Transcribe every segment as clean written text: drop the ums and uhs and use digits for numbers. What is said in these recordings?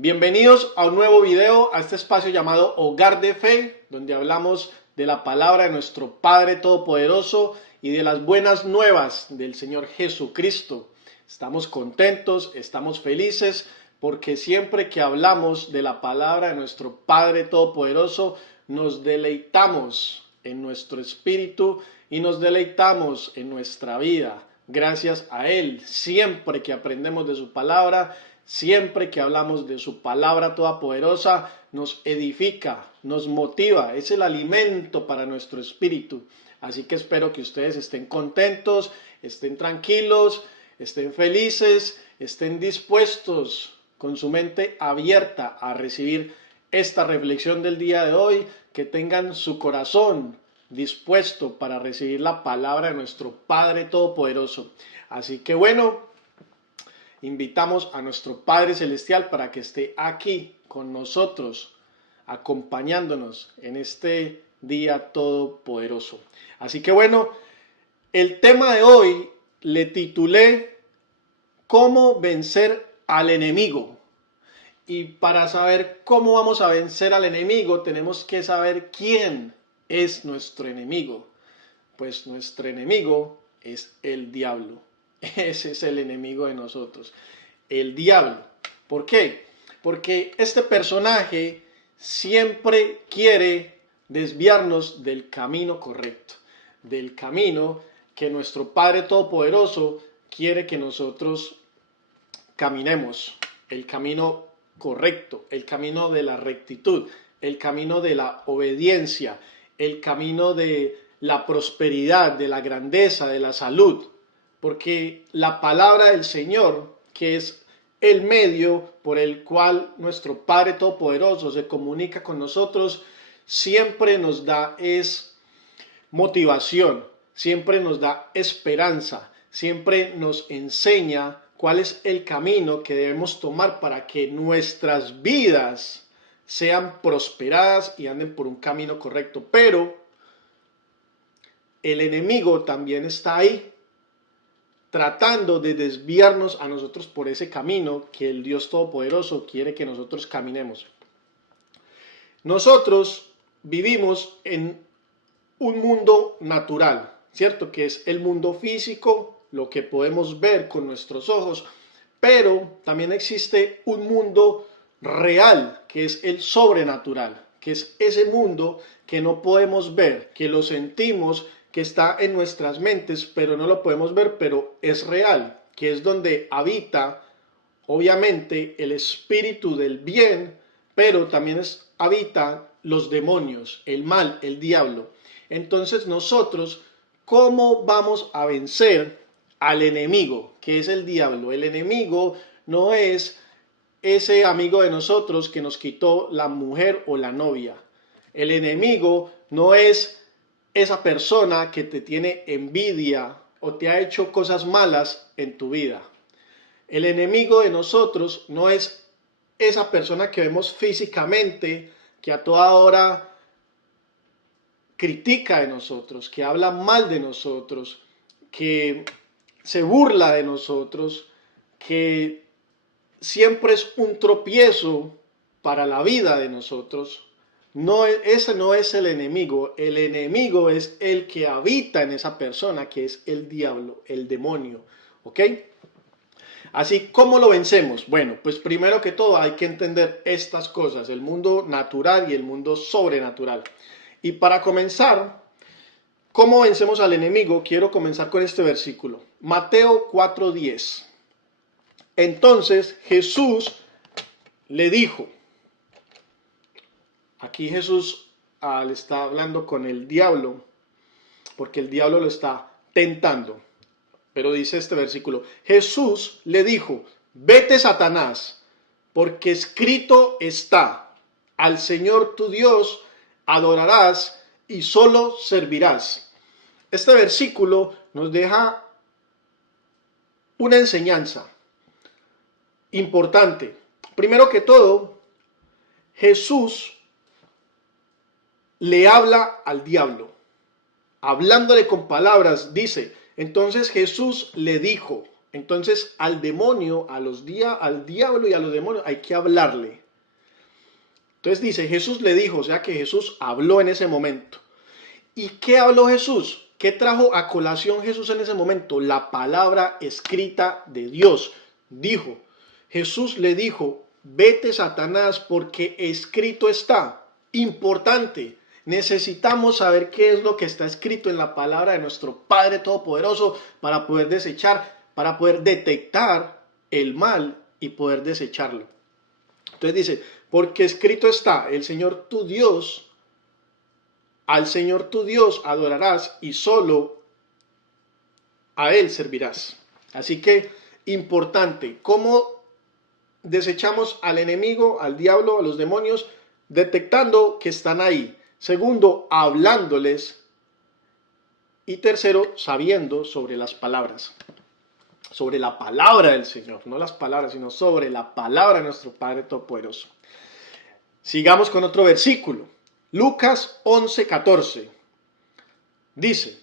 Bienvenidos a un nuevo video, a este espacio llamado Hogar de Fe, donde hablamos de la palabra de nuestro Padre Todopoderoso y de las buenas nuevas del Señor Jesucristo. Estamos contentos, estamos felices, porque siempre que hablamos de la palabra de nuestro Padre Todopoderoso, nos deleitamos en nuestro espíritu y nos deleitamos en nuestra vida. Gracias a Él, siempre que aprendemos de su palabra, siempre que hablamos de su palabra todopoderosa, nos edifica, nos motiva, es el alimento para nuestro espíritu. Así que espero que ustedes estén contentos, estén tranquilos, estén felices, estén dispuestos con su mente abierta a recibir esta reflexión del día de hoy, que tengan su corazón dispuesto para recibir la palabra de nuestro Padre Todopoderoso. Así que bueno, invitamos a nuestro Padre Celestial para que esté aquí con nosotros, acompañándonos en este día todopoderoso. Así que bueno, el tema de hoy le titulé ¿Cómo vencer al enemigo? Y para saber cómo vamos a vencer al enemigo, tenemos que saber quién es nuestro enemigo. Pues nuestro enemigo es el diablo. Ese es el enemigo de nosotros, el diablo. ¿Por qué? Porque este personaje siempre quiere desviarnos del camino correcto, del camino que nuestro Padre Todopoderoso quiere que nosotros caminemos, el camino correcto, el camino de la rectitud, el camino de la obediencia, el camino de la prosperidad, de la grandeza, de la salud, porque la palabra del Señor, que es el medio por el cual nuestro Padre Todopoderoso se comunica con nosotros, siempre nos da motivación, siempre nos da esperanza, siempre nos enseña cuál es el camino que debemos tomar para que nuestras vidas sean prosperadas y anden por un camino correcto. Pero el enemigo también está ahí, tratando de desviarnos a nosotros por ese camino que el Dios Todopoderoso quiere que nosotros caminemos. Nosotros vivimos en un mundo natural, ¿cierto? Que es el mundo físico, lo que podemos ver con nuestros ojos, pero también existe un mundo real, que es el sobrenatural, que es ese mundo que no podemos ver, que lo sentimos, que está en nuestras mentes, pero no lo podemos ver, pero es real, que es donde habita, obviamente, el espíritu del bien, pero también habita los demonios, el mal, el diablo. Entonces nosotros, ¿cómo vamos a vencer al enemigo, que es el diablo? El enemigo no es ese amigo de nosotros que nos quitó la mujer o la novia. El enemigo no es esa persona que te tiene envidia o te ha hecho cosas malas en tu vida. El enemigo de nosotros no es esa persona que vemos físicamente, que a toda hora critica de nosotros, que habla mal de nosotros, que se burla de nosotros, que siempre es un tropiezo para la vida de nosotros. No, ese no es el enemigo es el que habita en esa persona, que es el diablo, el demonio, ¿ok? Así, ¿cómo lo vencemos? Bueno, pues primero que todo hay que entender estas cosas, el mundo natural y el mundo sobrenatural. Y para comenzar, ¿cómo vencemos al enemigo? Quiero comenzar con este versículo. Mateo 4:10. Entonces Jesús le dijo, aquí Jesús le está hablando con el diablo, porque el diablo lo está tentando. Pero dice este versículo, Jesús le dijo, vete Satanás, porque escrito está, al Señor tu Dios adorarás y solo servirás. Este versículo nos deja una enseñanza importante. Primero que todo, Jesús le habla al diablo, hablándole con palabras, dice, entonces Jesús le dijo, Entonces al demonio, al diablo y a los demonios hay que hablarle. Entonces dice, Jesús le dijo, o sea que Jesús habló en ese momento. ¿Y qué habló Jesús? ¿Qué trajo a colación Jesús en ese momento? La palabra escrita de Dios. Dijo, Jesús le dijo, vete Satanás porque escrito está. Importante, necesitamos saber qué es lo que está escrito en la palabra de nuestro Padre Todopoderoso para poder desechar, para poder detectar el mal y poder desecharlo. Entonces dice, porque escrito está, el Señor tu Dios, al Señor tu Dios adorarás y solo a Él servirás. Así que, importante, ¿cómo desechamos al enemigo, al diablo, a los demonios? Detectando que están ahí. Segundo, hablándoles. Y tercero, sabiendo sobre las palabras. Sobre la palabra del Señor. No las palabras, sino sobre la palabra de nuestro Padre Todopoderoso. Sigamos con otro versículo. Lucas 11:14. Dice,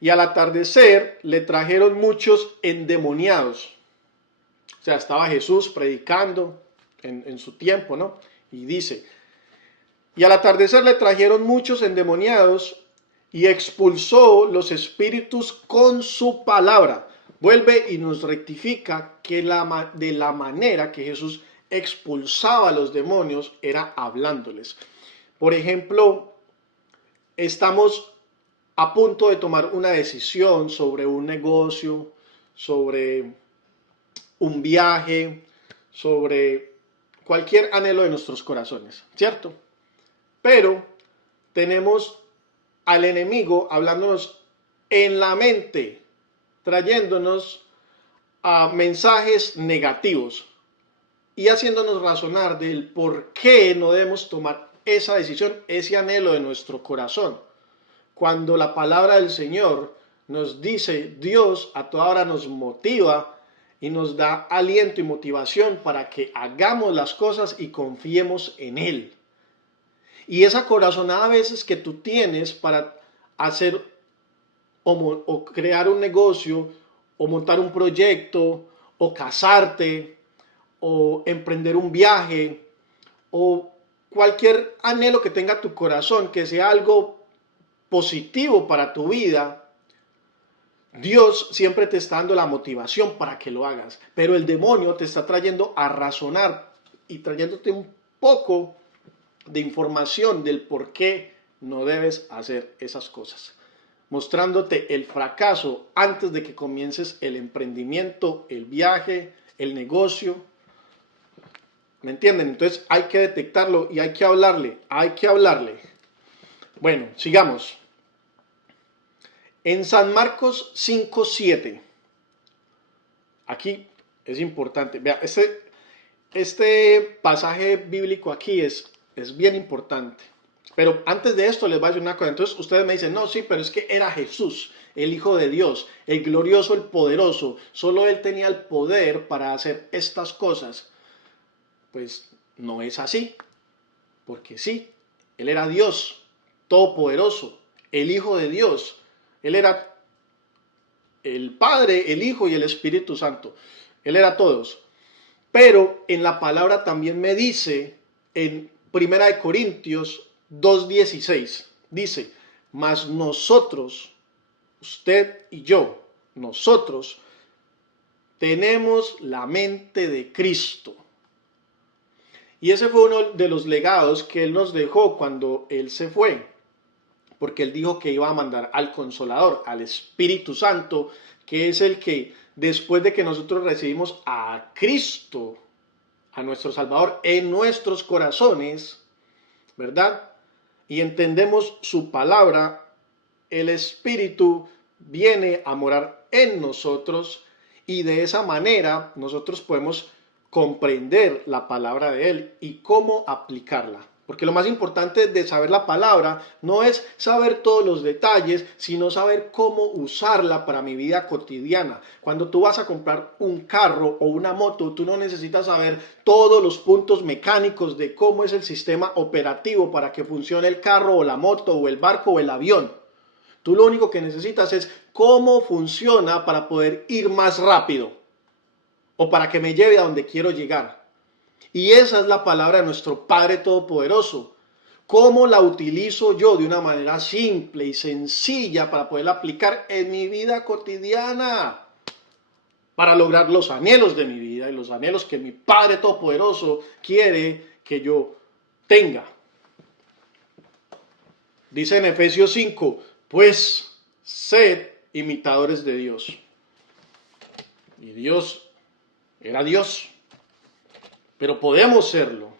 y al atardecer le trajeron muchos endemoniados. O sea, estaba Jesús predicando en su tiempo, ¿no? Y dice, y al atardecer le trajeron muchos endemoniados y expulsó los espíritus con su palabra. Vuelve y nos rectifica que de la manera que Jesús expulsaba a los demonios era hablándoles. Por ejemplo, estamos a punto de tomar una decisión sobre un negocio, sobre un viaje, sobre cualquier anhelo de nuestros corazones, ¿cierto? Pero tenemos al enemigo hablándonos en la mente, trayéndonos a mensajes negativos y haciéndonos razonar del por qué no debemos tomar esa decisión, ese anhelo de nuestro corazón. Cuando la palabra del Señor nos dice, Dios a toda hora nos motiva y nos da aliento y motivación para que hagamos las cosas y confiemos en Él. Y esa corazonada a veces que tú tienes para hacer o crear un negocio, o montar un proyecto, o casarte, o emprender un viaje, o cualquier anhelo que tenga tu corazón, que sea algo positivo para tu vida, Dios siempre te está dando la motivación para que lo hagas, pero el demonio te está trayendo a razonar y trayéndote un poco de información del por qué no debes hacer esas cosas, mostrándote el fracaso antes de que comiences el emprendimiento, el viaje, el negocio. ¿Me entienden? Entonces hay que detectarlo y hay que hablarle. Bueno, sigamos. En San Marcos 5:7, aquí es importante, vea, este pasaje bíblico aquí es bien importante, pero antes de esto les voy a decir una cosa. Entonces ustedes me dicen, no, sí, pero es que era Jesús, el Hijo de Dios, el glorioso, el poderoso, solo Él tenía el poder para hacer estas cosas. Pues no es así, porque sí, Él era Dios, todopoderoso, el Hijo de Dios. Él era el Padre, el Hijo y el Espíritu Santo. Él era todos. Pero en la palabra también me dice, en 1 Corintios 2:16, dice, mas nosotros, usted y yo, nosotros tenemos la mente de Cristo. Y ese fue uno de los legados que Él nos dejó cuando Él se fue. Porque Él dijo que iba a mandar al Consolador, al Espíritu Santo, que es el que después de que nosotros recibimos a Cristo, a nuestro Salvador, en nuestros corazones, ¿verdad? Y entendemos su palabra, el Espíritu viene a morar en nosotros y de esa manera nosotros podemos comprender la palabra de Él y cómo aplicarla. Porque lo más importante de saber la palabra no es saber todos los detalles, sino saber cómo usarla para mi vida cotidiana. Cuando tú vas a comprar un carro o una moto, tú no necesitas saber todos los puntos mecánicos de cómo es el sistema operativo para que funcione el carro o la moto o el barco o el avión. Tú lo único que necesitas es cómo funciona para poder ir más rápido. o para que me lleve a donde quiero llegar. Y esa es la palabra de nuestro Padre Todopoderoso. ¿Cómo la utilizo yo de una manera simple y sencilla para poderla aplicar en mi vida cotidiana? Para lograr los anhelos de mi vida y los anhelos que mi Padre Todopoderoso quiere que yo tenga. Dice en Efesios 5, pues sed imitadores de Dios. Y Dios era Dios, pero podemos serlo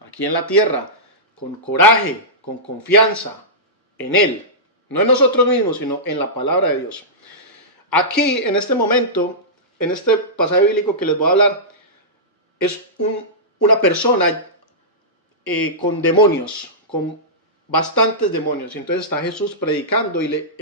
aquí en la tierra con coraje, con confianza en Él. No en nosotros mismos, sino en la palabra de Dios. Aquí, en este momento, en este pasaje bíblico que les voy a hablar, es una persona con demonios, con bastantes demonios. Y entonces está Jesús predicando y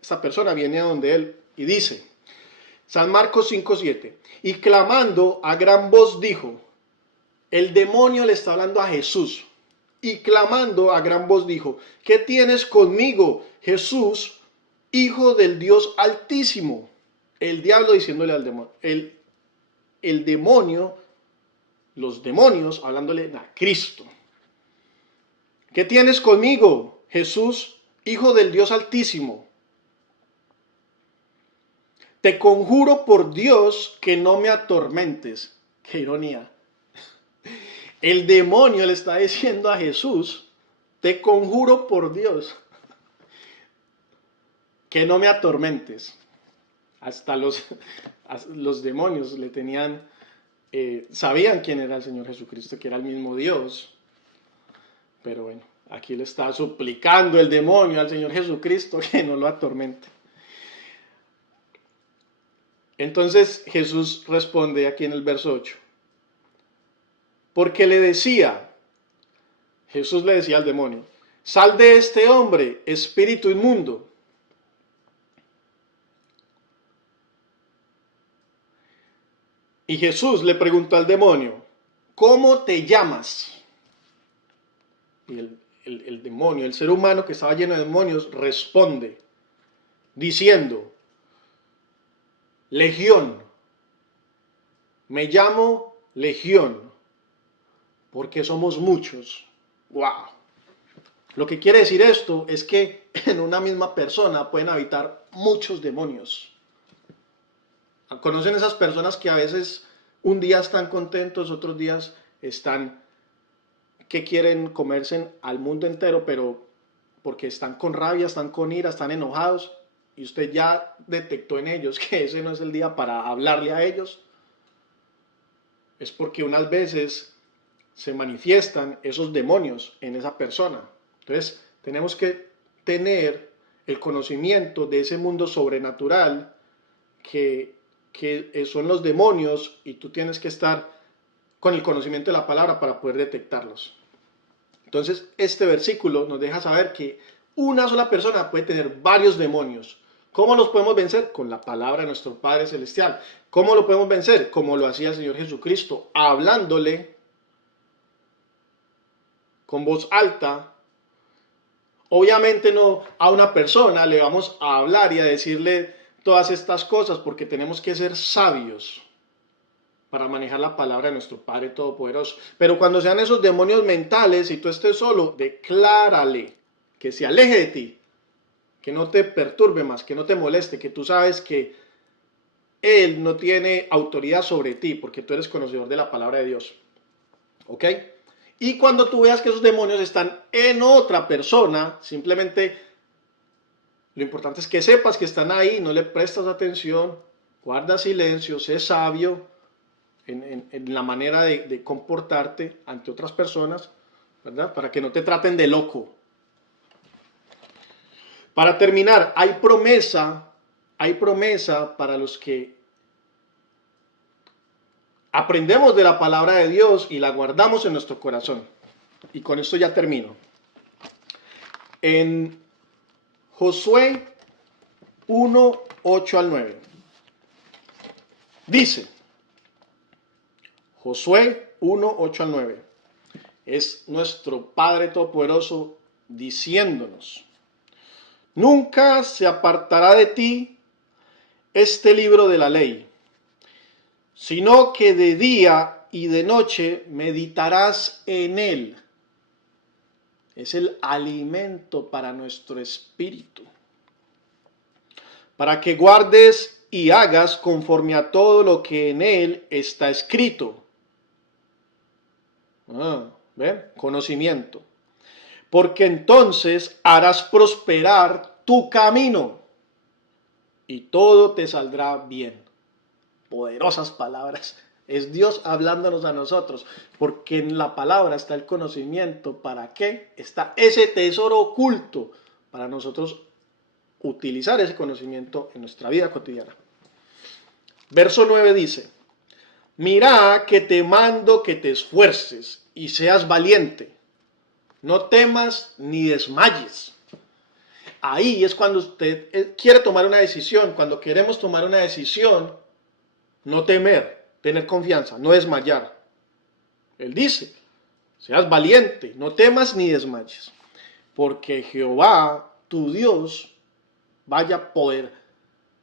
esta persona viene a donde él y dice, San Marcos 5:7, y clamando a gran voz dijo, el demonio le está hablando a Jesús, y clamando a gran voz dijo, ¿qué tienes conmigo, Jesús, Hijo del Dios Altísimo? El diablo diciéndole al demonio, el demonio, los demonios hablándole a Cristo. ¿Qué tienes conmigo, Jesús, Hijo del Dios Altísimo? Te conjuro por Dios que no me atormentes. Qué ironía. El demonio le está diciendo a Jesús, te conjuro por Dios que no me atormentes. Hasta los demonios le tenían, sabían quién era el Señor Jesucristo, que era el mismo Dios. Pero bueno, aquí le está suplicando el demonio al Señor Jesucristo que no lo atormente. Entonces Jesús responde aquí en el verso 8. Porque Jesús le decía al demonio, sal de este hombre, espíritu inmundo. Y Jesús le preguntó al demonio, ¿cómo te llamas? Y el demonio, el ser humano que estaba lleno de demonios, responde diciendo, Legión, me llamo Legión, porque somos muchos. ¡Wow! Lo que quiere decir esto es que en una misma persona pueden habitar muchos demonios. ¿Conocen esas personas que a veces un día están contentos, otros días están que quieren comerse al mundo entero, pero porque están con rabia, están con ira, están enojados, y usted ya detectó en ellos que ese no es el día para hablarle a ellos? Es porque unas veces se manifiestan esos demonios en esa persona. Entonces, tenemos que tener el conocimiento de ese mundo sobrenatural que son los demonios, y tú tienes que estar con el conocimiento de la palabra para poder detectarlos. Entonces, este versículo nos deja saber que una sola persona puede tener varios demonios. ¿Cómo los podemos vencer? Con la palabra de nuestro Padre Celestial. ¿Cómo lo podemos vencer? Como lo hacía el Señor Jesucristo, hablándole con voz alta. Obviamente no a una persona le vamos a hablar y a decirle todas estas cosas, porque tenemos que ser sabios para manejar la palabra de nuestro Padre Todopoderoso. Pero cuando sean esos demonios mentales y tú estés solo, declárale que se aleje de ti, que no te perturbe más, que no te moleste, que tú sabes que Él no tiene autoridad sobre ti, porque tú eres conocedor de la palabra de Dios. ¿Ok? Y cuando tú veas que esos demonios están en otra persona, simplemente lo importante es que sepas que están ahí, no le prestas atención, guarda silencio, sé sabio en la manera de comportarte ante otras personas, ¿verdad? Para que no te traten de loco. Para terminar, hay promesa para los que aprendemos de la palabra de Dios y la guardamos en nuestro corazón. Y con esto ya termino. En Josué 1, 8 al 9. Dice, Josué 1, 8 al 9. Es nuestro Padre Todopoderoso diciéndonos, nunca se apartará de ti este libro de la ley, sino que de día y de noche meditarás en él. Es el alimento para nuestro espíritu, para que guardes y hagas conforme a todo lo que en él está escrito. ¿Ven? Conocimiento. Porque entonces harás prosperar tu camino y todo te saldrá bien. Poderosas palabras. Es Dios hablándonos a nosotros, porque en la palabra está el conocimiento. ¿Para qué? Está ese tesoro oculto para nosotros utilizar ese conocimiento en nuestra vida cotidiana. Verso 9 dice: mira que te mando que te esfuerces y seas valiente. No temas ni desmayes. Ahí es cuando usted quiere tomar una decisión. Cuando queremos tomar una decisión, no temer, tener confianza, no desmayar. Él dice: seas valiente, no temas ni desmayes, porque Jehová, tu Dios, vaya a poder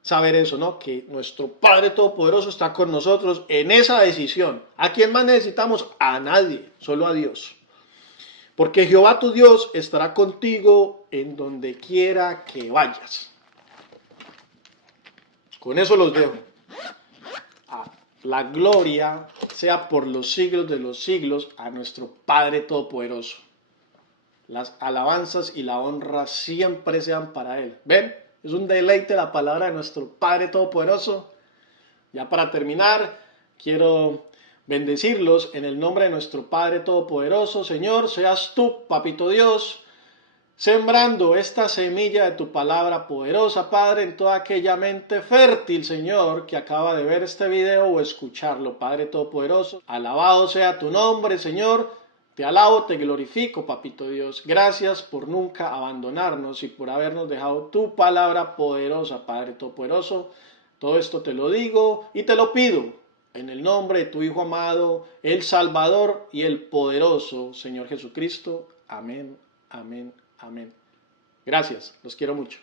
saber eso, ¿no? Que nuestro Padre Todopoderoso está con nosotros en esa decisión. ¿A quién más necesitamos? A nadie, solo a Dios. Porque Jehová tu Dios estará contigo en donde quiera que vayas. Con eso los dejo. La gloria sea por los siglos de los siglos a nuestro Padre Todopoderoso. Las alabanzas y la honra siempre sean para Él. ¿Ven? Es un deleite la palabra de nuestro Padre Todopoderoso. Ya para terminar, quiero bendecirlos en el nombre de nuestro Padre Todopoderoso. Señor, seas tú, Papito Dios, sembrando esta semilla de tu palabra poderosa, Padre, en toda aquella mente fértil, Señor, que acaba de ver este video o escucharlo, Padre Todopoderoso. Alabado sea tu nombre, Señor. Te alabo, te glorifico, Papito Dios. Gracias por nunca abandonarnos y por habernos dejado tu palabra poderosa, Padre Todopoderoso. Todo esto te lo digo y te lo pido en el nombre de tu Hijo amado, el Salvador y el poderoso Señor Jesucristo. Amén, amén, amén. Gracias, los quiero mucho.